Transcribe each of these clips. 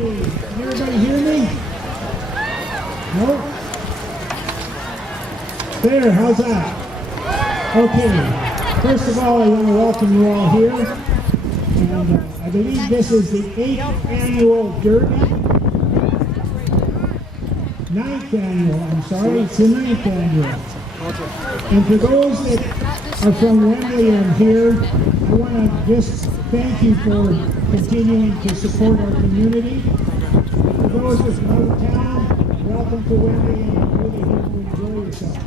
Can everybody hear me? No? There, how's that? Okay, first of all, I want to welcome you all here. And I believe this is the 8th annual Derby. 9th annual, I'm sorry, it's the 9th annual. And for those that are from Wembley and here, I want to just thank you for continuing to support our community. For those that are out of town, welcome to Wembley and I really hope you enjoy yourself.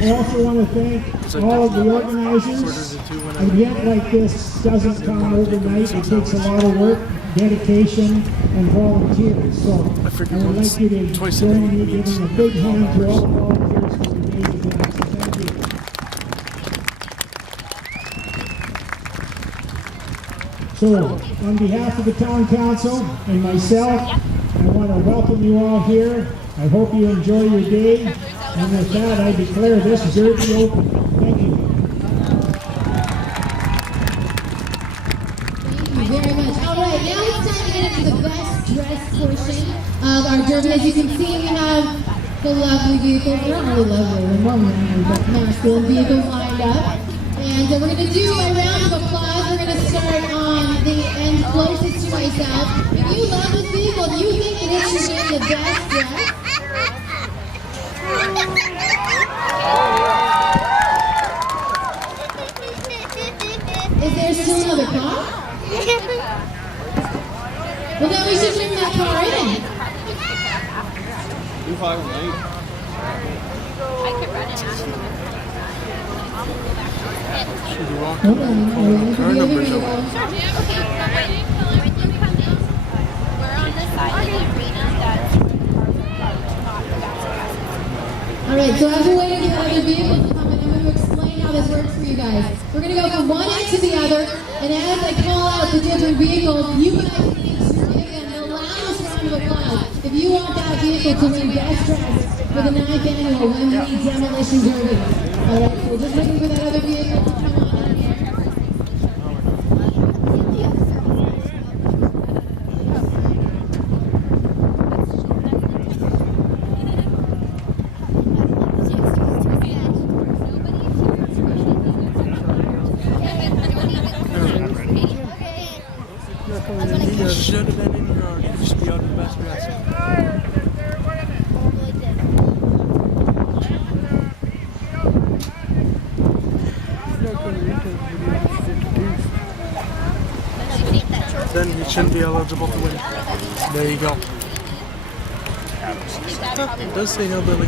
I also want to thank all of the organizers. An event like this doesn't come overnight. It takes a lot of work, dedication, and volunteers. So I would like you to join me giving a big hand to all the volunteers for today's event. So thank you. So on behalf of the Town Council and myself, I want to welcome you all here. I hope you enjoy your day. And with that, I declare this Derby open. Thank you. Thank you very much. All right, now it's time to get into the best dressed portion of our Derby. As you can see, we have the lovely vehicles. They're not really lovely, they're normally, but masculine vehicles lined up. And we're going to do a round of applause. We're going to start on the end closest to myself. If you love this vehicle, do you think that it should be the best dressed? Is there still another car? Well, then we should bring that car in. I could run it out. Hold on, Okay, we're waiting till everything comes in. We're on this side of the arena that's not all right, so as we're waiting for other vehicles to come in, I'm going to explain how this works for you guys. We're going to go from one end to the other, and as I call out the different vehicles, you guys can give them the loudest round of applause if you want that vehicle to win best dressed for the 9th annual Wembley Demolition Derby. All right, so just looking for that other vehicle to come on in here. Should have been in here, you should be out of the best dress. Then he shouldn't be eligible to win. There you go. It does say hillbilly.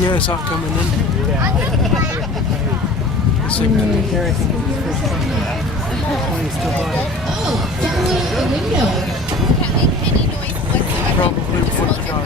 Yeah, I saw it coming in. The signature carry. Oh, down the window. Can't make any noise whatsoever. Probably before the job.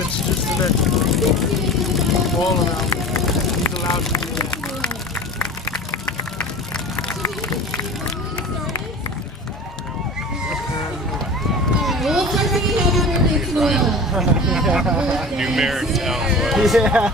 It's just a bit all around. He's allowed to do that. We'll start singing Happy Birthday to Noella. Numeric town voice. Yeah.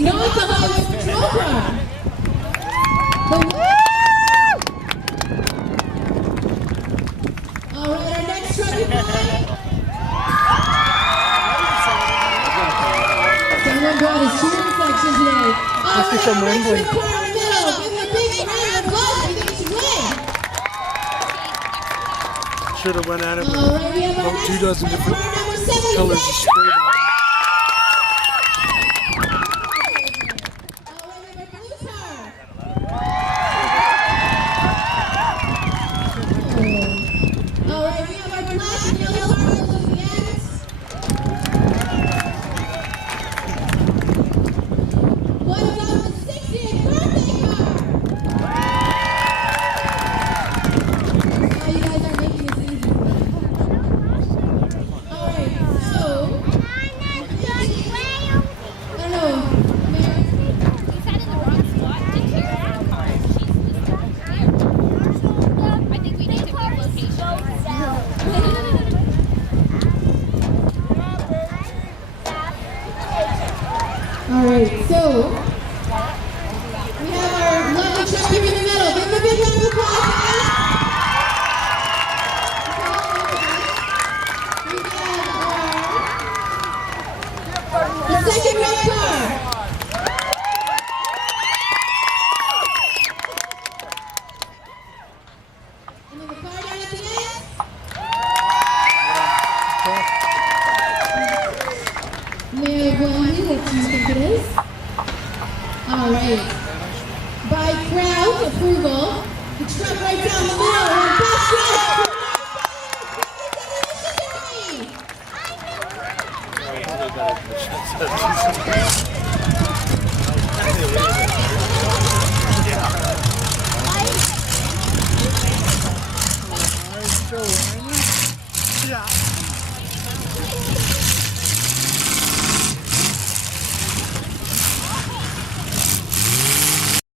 It's not the highway patrol car. All right, our next truck in line. Someone brought his cheering section today. Must be from Wembley. Car in the middle. Give him a big round of applause. We think he should win. Should have went at it with All right, we have our about next 2 dozen car, different number 76. colors of spray down. Alright, we have our black and yellow cars at the end. What about the 60th birthday car? Oh, you guys are making this easy for me. Alright, so I don't know. Mary? We sat in the wrong spot to hear our car. She's just here. I think we need to move location. Alright, so we have our lovely truck here in the middle. Give them a big round of applause, guys. We have the second red car. And then the car down at the end. Mayor Wembley, what do you think it is? All right. By crowd approval, the truck right down the middle, and best dressed.